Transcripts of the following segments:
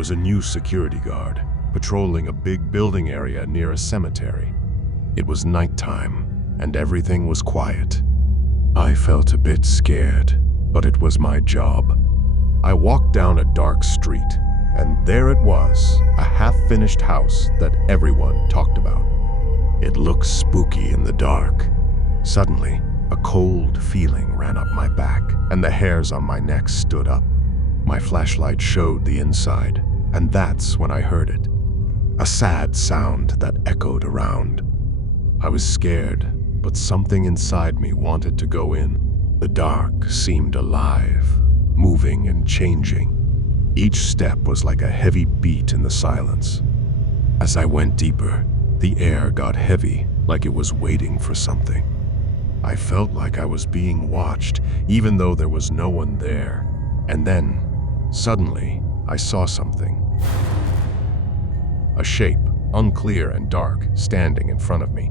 was a new security guard, patrolling a big building area near a cemetery. It was nighttime, and everything was quiet. I felt a bit scared, but it was my job. I walked down a dark street, and there it was, a half-finished house that everyone talked about. It looked spooky in the dark. Suddenly, a cold feeling ran up my back, and the hairs on my neck stood up. My flashlight showed the inside, and that's when I heard it. A sad sound that echoed around. I was scared, but something inside me wanted to go in. The dark seemed alive, moving and changing. Each step was like a heavy beat in the silence. As I went deeper, the air got heavy, like it was waiting for something. I felt like I was being watched, even though there was no one there. And then, suddenly, I saw something. A shape, unclear and dark, standing in front of me.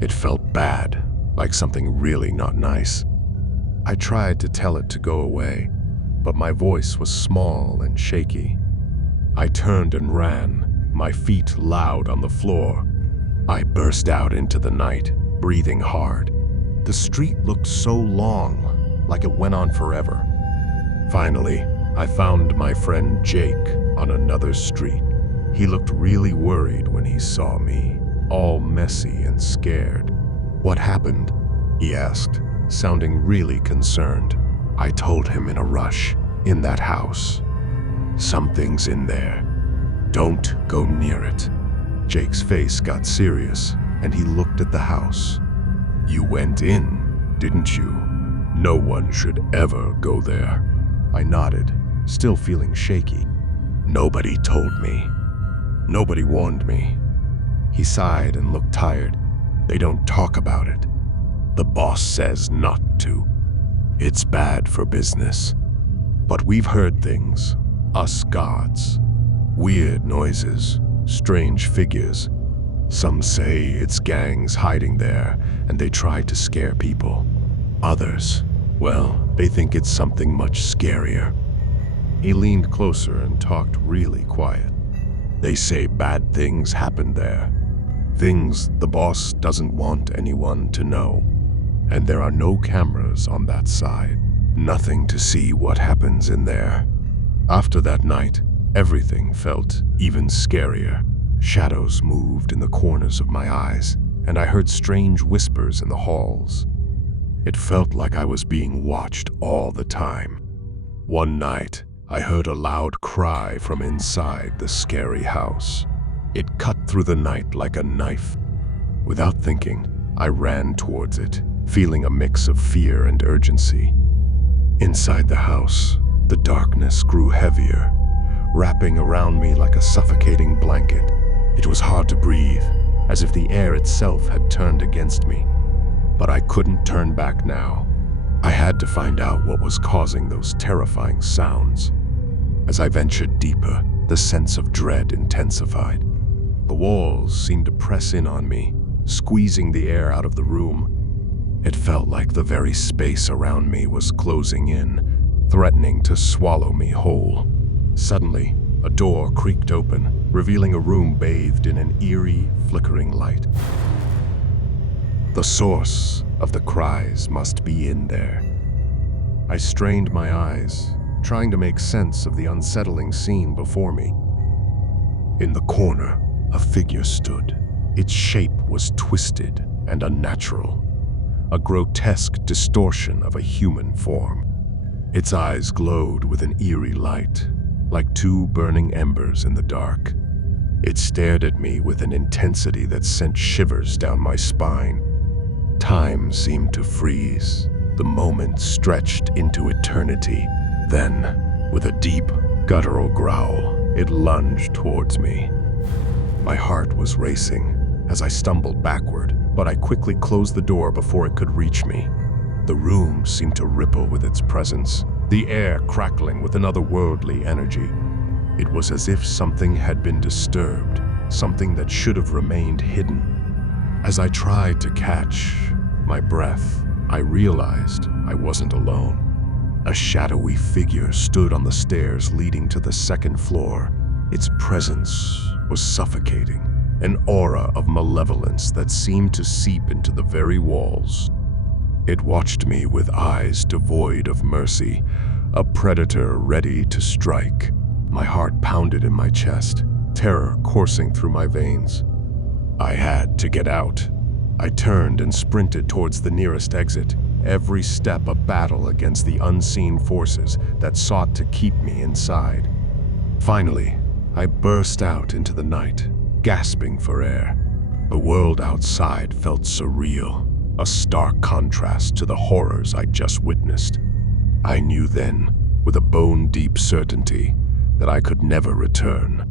It felt bad, like something really not nice. I tried to tell it to go away, but my voice was small and shaky. I turned and ran, my feet loud on the floor. I burst out into the night, breathing hard. The street looked so long, like it went on forever. Finally, I found my friend Jake on another street. He looked really worried when he saw me, all messy and scared. "What happened?" he asked, sounding really concerned. I told him in a rush, "In that house. Something's in there. Don't go near it." Jake's face got serious, and he looked at the house. "You went in, didn't you? No one should ever go there." I nodded, still feeling shaky. "Nobody told me. Nobody warned me." He sighed and looked tired. "They don't talk about it. The boss says not to. It's bad for business. But we've heard things, us gods. Weird noises, strange figures. Some say it's gangs hiding there, and they try to scare people. Others, well, they think it's something much scarier." He leaned closer and talked really quiet. "They say bad things happen there. Things the boss doesn't want anyone to know. And there are no cameras on that side. Nothing to see what happens in there." After that night, everything felt even scarier. Shadows moved in the corners of my eyes, and I heard strange whispers in the halls. It felt like I was being watched all the time. One night, I heard a loud cry from inside the scary house. It cut through the night like a knife. Without thinking, I ran towards it, feeling a mix of fear and urgency. Inside the house, the darkness grew heavier, wrapping around me like a suffocating blanket. It was hard to breathe, as if the air itself had turned against me. But I couldn't turn back now. I had to find out what was causing those terrifying sounds. As I ventured deeper, the sense of dread intensified. The walls seemed to press in on me, squeezing the air out of the room. It felt like the very space around me was closing in, threatening to swallow me whole. Suddenly, a door creaked open, revealing a room bathed in an eerie, flickering light. The source of the cries must be in there. I strained my eyes, trying to make sense of the unsettling scene before me. In the corner, a figure stood. Its shape was twisted and unnatural, a grotesque distortion of a human form. Its eyes glowed with an eerie light, like two burning embers in the dark. It stared at me with an intensity that sent shivers down my spine. Time seemed to freeze. The moment stretched into eternity. Then, with a deep, guttural growl, it lunged towards me. My heart was racing as I stumbled backward, but I quickly closed the door before it could reach me. The room seemed to ripple with its presence, the air crackling with an otherworldly energy. It was as if something had been disturbed, something that should have remained hidden. As I tried to catch my breath, I realized I wasn't alone. A shadowy figure stood on the stairs leading to the second floor. Its presence was suffocating, an aura of malevolence that seemed to seep into the very walls. It watched me with eyes devoid of mercy, a predator ready to strike. My heart pounded in my chest, terror coursing through my veins. I had to get out. I turned and sprinted towards the nearest exit, every step a battle against the unseen forces that sought to keep me inside. Finally, I burst out into the night, gasping for air. The world outside felt surreal, a stark contrast to the horrors I'd just witnessed. I knew then, with a bone-deep certainty, that I could never return.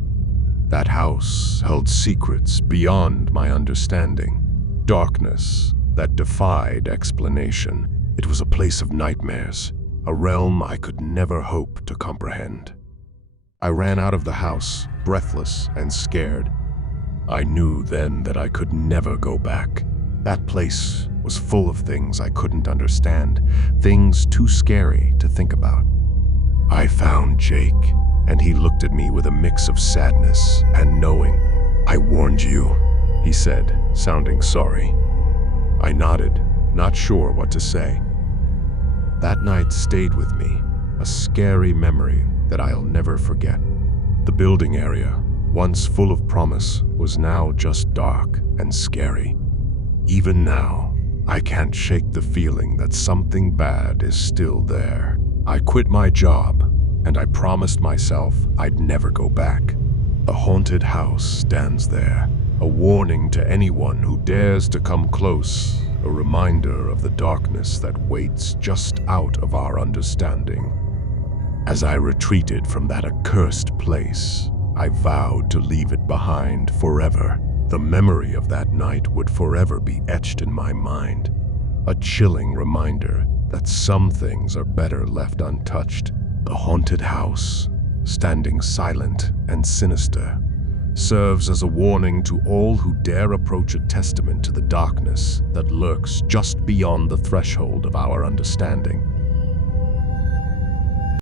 That house held secrets beyond my understanding, darkness that defied explanation. It was a place of nightmares, a realm I could never hope to comprehend. I ran out of the house, breathless and scared. I knew then that I could never go back. That place was full of things I couldn't understand, things too scary to think about. I found Jake, and he looked at me with a mix of sadness and knowing. "I warned you," he said, sounding sorry. I nodded, not sure what to say. That night stayed with me, a scary memory that I'll never forget. The building area, once full of promise, was now just dark and scary. Even now, I can't shake the feeling that something bad is still there. I quit my job, and I promised myself I'd never go back. The haunted house stands there, a warning to anyone who dares to come close, a reminder of the darkness that waits just out of our understanding. As I retreated from that accursed place, I vowed to leave it behind forever. The memory of that night would forever be etched in my mind, a chilling reminder that some things are better left untouched. The haunted house, standing silent and sinister, serves as a warning to all who dare approach a testament to the darkness that lurks just beyond the threshold of our understanding.